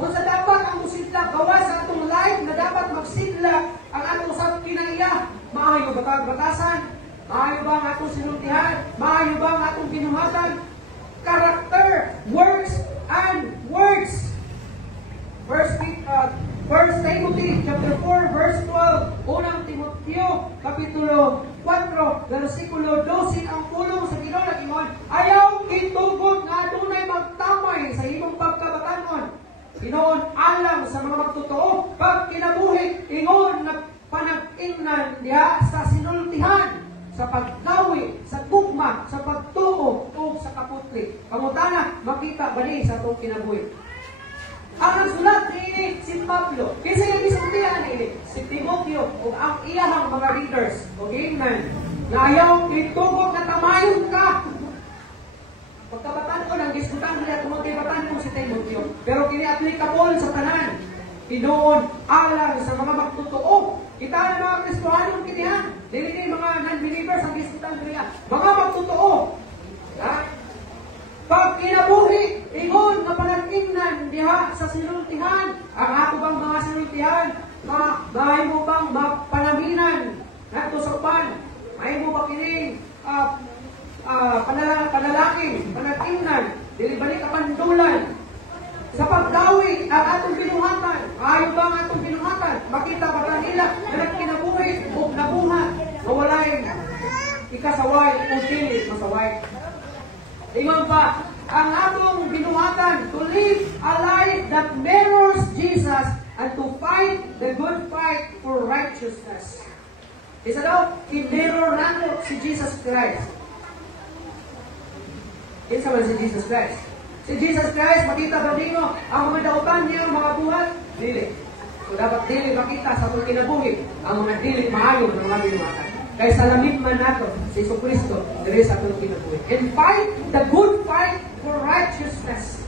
Kung sa dapat ang musidla, gawas sa atong life na dapat magsidla ang atong sa kinaiya. Maayo ba ang batasan? Maayo ba ang atong sinultihan? Maayo ba ang atong binuhatan? Character, works, and words. First Timothy chapter 4 verse 12, unang Timoteo kapitulo 4 versikulo 12, ang pulong sa Ginoo nag-ingon, ayaw kitugod nga adunay magtamay sa imong pagkabatanon. Ginoon alam sa mga magtotoo pag kinabuhi ingon na panag-ingnan diha sa sinultihan, sa paggawi, sa tugma, sa pagtuo o sa kaputli. Pangutana, makita ba ni sa itong kinabuhi? Ang nagsulat ni si Pablo, kasi yung isultihan ni si Timoteo o ang iyahang mga readers, okay man, na ayaw itugod na tamayon ka. Pagkabatan ko lang, diskutan nila tumutibatan ko si Timoteo, pero kini-applicable sa tanan. Inoon, alam sa mga magtotoo. Kita na mga Kristohanong kinihan, dili mga non-believers ang diskutan nila. Mga magtotoo. Pag kinabuhi, ingon na panag-ingnan diha sa sinultihan, ang ako bang mga sinultihan, mahay mo bang panaminan nato sa uban, mahay mo ba kining panalangin, panag-ingnan, dili balik kapandulan, sa pagdawi ang atong binuhatan, ayaw ba ang atong binuhatan, makita ba ka nila na kinabuhi o nabuhat, mawalay ikasaway o dili masaway. Ingon pa, ang atong binuhatan to live a life that mirrors Jesus and to fight the good fight for righteousness. Isa daw, i-mirror nato si Jesus Christ. Isa man si Jesus Christ. Si Jesus Christ, makita ba nino ang mga dautan niya, mga buhat? Dili. So dapat dili makita sa itong kinabuhi ang mga dili maayon ng mga binuhatan. Kaya salamin man nato si Jesucristo diri sa atong kinabuhi. And fight the good fight for righteousness.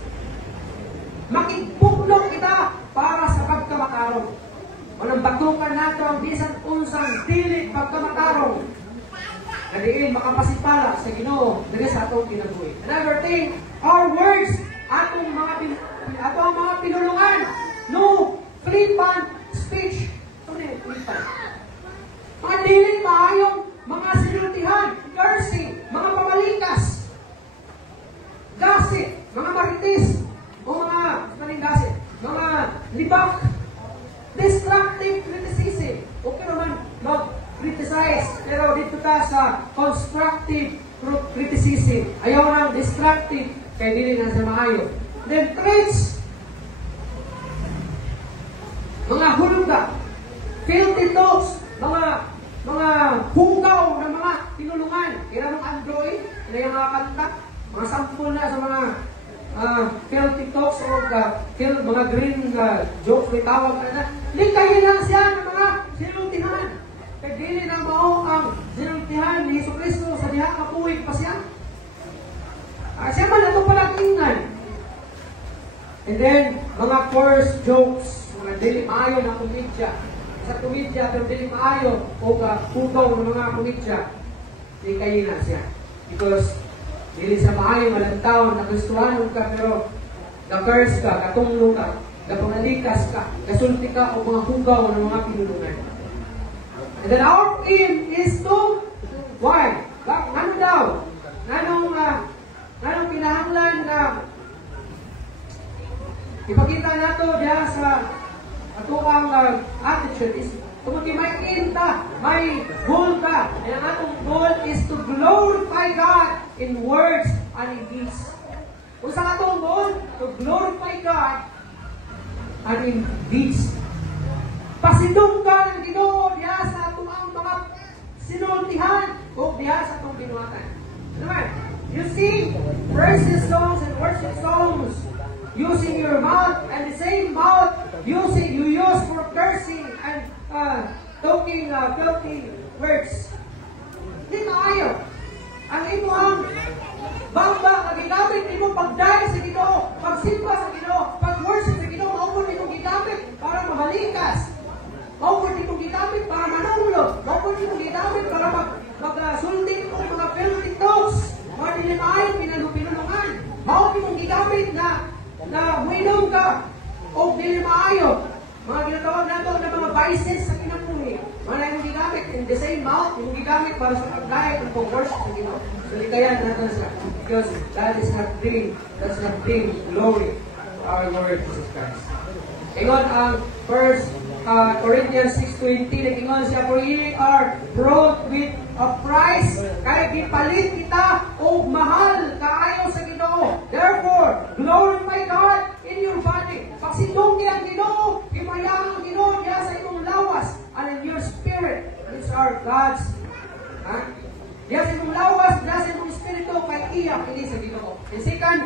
Makipugnog kita para sa pagkamatarong. Manang batukan nato ang bisan unsang dili pagkamatarong. Kadiin makapasipala sa Ginoo diri sa atong kinabuhi. Another thing, our words, atong mga pinulungan, no flippant speech. Flippant. Mga dilit maayong mga sinultihan, cursing, mga pamalikas, gossip, mga marites, o mga libak, destructive criticism. Okay naman mag-criticize, pero dito ta sa constructive criticism. Ayaw nang destructive, kaya dili na sa maayo. Then traits, mga hulga, filthy talks, mga hugaw ng mga tinulungan. Kaya ng Android, kaya yung mga kanta, mga sample na sa mga filthy talks o mga green jokes, may tawag na. Likayin lang siya ng mga sinultihan. Kaya dili na mao ang sinultihan ni Jesucristo sa diha kapuwig pa siya. Siya man ito palakinggan. And then, mga coarse jokes, mga dili maayo na komedya. Sa komedya, pero dili maayo o hugaw ng mga komedya, di kayo na siya. Because, dili sa maayo, malantaw, nakristuhanon ka, pero na-curse ka, katunglo ka, napangalikas ka, nasulti ka, o mga hugaw ng mga pinulungan. And then our aim is to, why? Ano daw? Nanong pinahanglan na ipakita nato diya sa ato ang attitude is tumuti may inta, may goal ka. And ang atong goal is to glorify God in words and in deeds. Kung sa atong goal, to glorify God and in deeds. Pasidong ka ng Ginoo diya sa atong ang mga sinultihan o diya sa atong binuhatan. Naman, you sing praises songs and worship songs using your mouth, and the same mouth you use for cursing and talking filthy words. Hindi kaayo. Ang imuhang bamba, ang ginamit imo pagdahil sa Ginoo, pagsimba sa Ginoo, pag-worship sa Ginoo, maupod itong ginamit para mamalikas. Maupod itong ginamit para manulog. Maupod itong ginamit para mag-sulti o mga filthy talks. Mga dilimayon, pinulungan. Maupod itong ginamit na uminom ka o dili maayo. Mga ginatawag nato na mga vices sa kinabuhi. Mga yung gigamit in the same mouth, yung gigamit para sa pag-diet and pag-worship sa Ginoo. So, likayan natin siya. Because that is not bring glory to our Lord Jesus Christ. Ingon ang 1 Corinthians 6:20, nag-ingon siya, for ye are brought with a price, kaya gipalit kita o mahal kaayo sa Ginoo. Therefore, glorify God in your body. Pagsidong niya ang Ginoo, himayang ang Ginoo niya sa imong lawas, and in your spirit, which are God's. Diya sa imong lawas, diya sa imong espiritu, kay iya kini sa Ginoo. And second,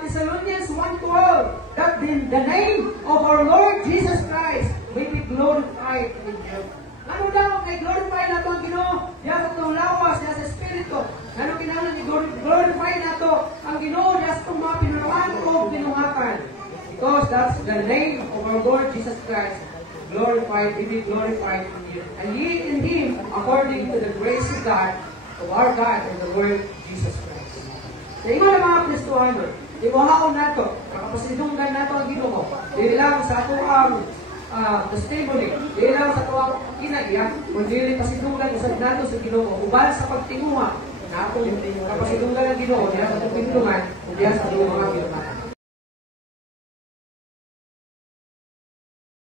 Thessalonians 1:12, that the name of our Lord Jesus Christ may be glorified in you. Ano daw kay glorify nato ang Ginoo? Diya sa itong lawas, diya sa espiritu. Ano kinahanglan i-glorify nato ang Ginoo diya sa itong mga pinunuan o pinuhakan? Because that's the name of our Lord Jesus Christ. Glorified, he be glorified in you. And ye in Him, according to the grace of God, of our God and the Lord Jesus Christ. Sa iba ng mga Kristohano, iwahaon nato, nakapasidunggan nato ang Ginoo. Dili lang sa ato ang testimony, dili lang sa ato ang kinaiyak, kundi pasidunggan usab nato sa Ginoo. Uban sa pagtinguha, na atong kapasidunggan ang Ginoo, diya sa atong pinulungan, diya sa atong mga ginoo.